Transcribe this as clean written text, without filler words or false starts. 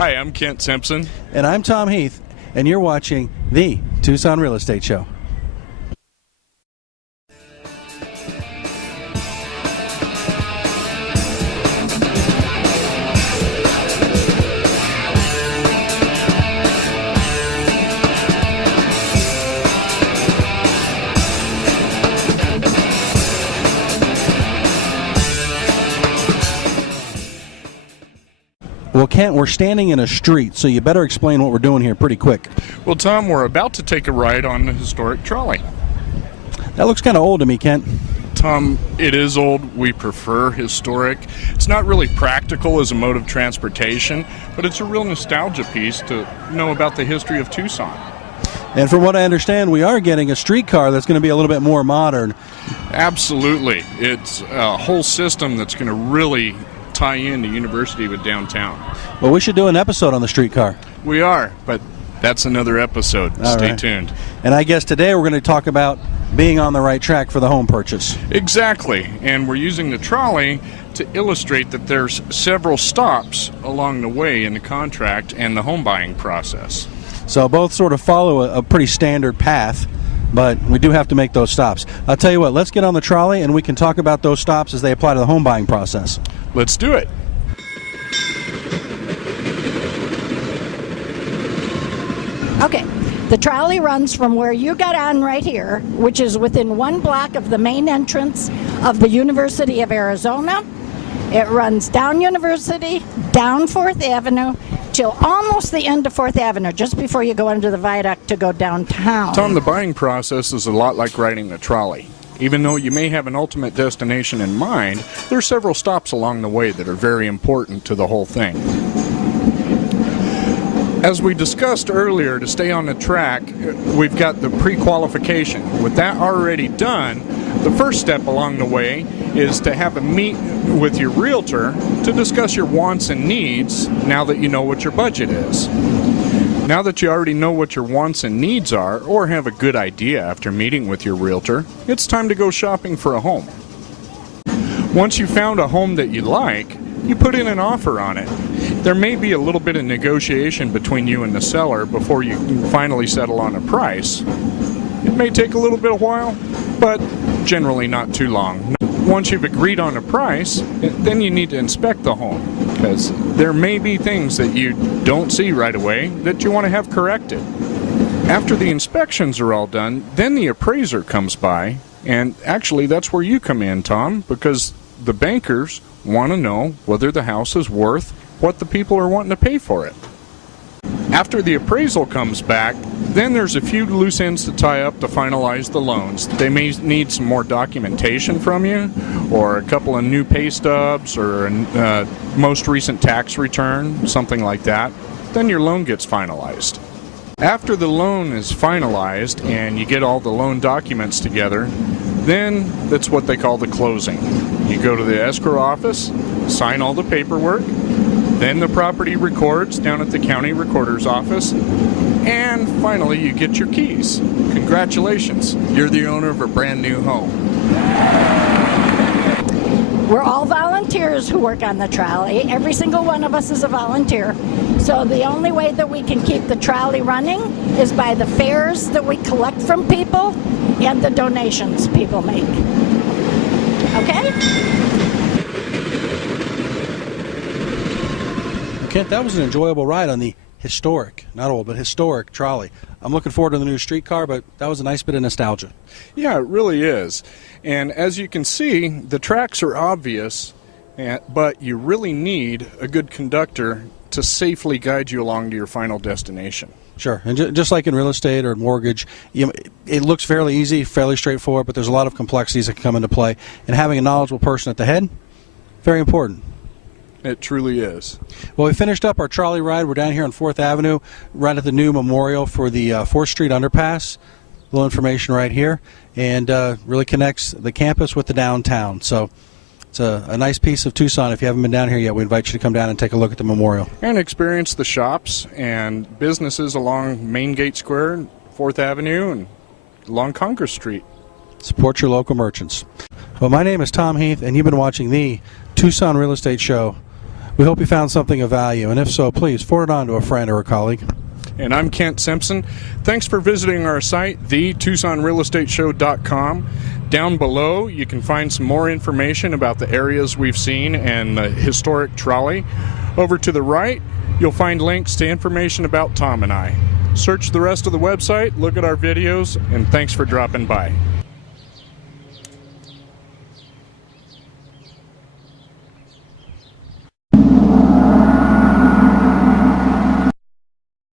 Hi, I'm Kent Simpson. And I'm Tom Heath, and you're watching the Tucson Real Estate Show. Well, Kent, we're standing in a street, so you better explain what we're doing here pretty quick. Well, Tom, we're about to take a ride on the historic trolley. That looks kind of old to me, Kent. Tom, it is old. We prefer historic. It's not really practical as a mode of transportation, but it's a real nostalgia piece to know about the history of Tucson. And from what I understand, we are getting a streetcar that's going to be a little bit more modern. Absolutely. It's a whole system that's going to really tie in the university with downtown. Well, we should do an episode on the streetcar. We are, but that's another episode. Stay tuned. And I guess today we're going to talk about being on the right track for the home purchase. Exactly. And we're using the trolley to illustrate that there's several stops along the way in the contract and the home buying process. So both sort of follow a pretty standard path, but we do have to make those stops. I'll tell you what, let's get on the trolley and we can talk about those stops as they apply to the home buying process. Let's do it. Okay, the trolley runs from where you got on right here, which is within 1 block of the main entrance of the University of Arizona. It runs down University, down 4th Avenue, till almost the end of 4th Avenue, just before you go under the viaduct to go downtown. Tom, the buying process is a lot like riding a trolley. Even though you may have an ultimate destination in mind, there are several stops along the way that are very important to the whole thing. As we discussed earlier, to stay on the track, we've got the pre-qualification. With that already done, the first step along the way is to have a meet with your realtor to discuss your wants and needs now that you know what your budget is. Now that you already know what your wants and needs are, or have a good idea after meeting with your realtor, it's time to go shopping for a home. Once you've found a home that you like, you put in an offer on it. There may be a little bit of negotiation between you and the seller before you finally settle on a price. It may take a little bit of while, but generally not too long. Once you've agreed on a price, then you need to inspect the home, because there may be things that you don't see right away that you want to have corrected. After the inspections are all done, then the appraiser comes by, and actually that's where you come in, Tom, because the bankers want to know whether the house is worth what the people are wanting to pay for it. After the appraisal comes back, then there's a few loose ends to tie up to finalize the loans. They may need some more documentation from you, or a couple of new pay stubs, or a most recent tax return, something like that. Then your loan gets finalized. After the loan is finalized and you get all the loan documents together, then that's what they call the closing. You go to the escrow office, sign all the paperwork, then the property records down at the county recorder's office, and finally you get your keys. Congratulations, you're the owner of a brand new home. We're all volunteers who work on the trolley. Every single one of us is a volunteer. So the only way that we can keep the trolley running is by the fares that we collect from people and the donations people make. Okay? Kent, that was an enjoyable ride on the historic, not old, but historic trolley. I'm looking forward to the new streetcar, but that was a nice bit of nostalgia. Yeah, it really is. And as you can see, the tracks are obvious, but you really need a good conductor to safely guide you along to your final destination. Sure, and just like in real estate or mortgage, it looks fairly easy, fairly straightforward, but there's a lot of complexities that can come into play. And having a knowledgeable person at the head, very important. It truly is. Well, we finished up our trolley ride. We're down here on 4th Avenue, right at the new memorial for the 4th Street underpass. A little information right here, and really connects the campus with the downtown. So it's a nice piece of Tucson. If you haven't been down here yet, we invite you to come down and take a look at the memorial. And experience the shops and businesses along Main Gate Square, 4th Avenue, and along Congress Street. Support your local merchants. Well, my name is Tom Heath, and you've been watching the Tucson Real Estate Show We hope you found something of value, and if so, please forward it on to a friend or a colleague. And I'm Kent Simpson. Thanks for visiting our site, thetucsonrealestateshow.com. Down below, you can find some more information about the areas we've seen and the historic trolley. Over to the right, you'll find links to information about Tom and I. Search the rest of the website, look at our videos, and thanks for dropping by.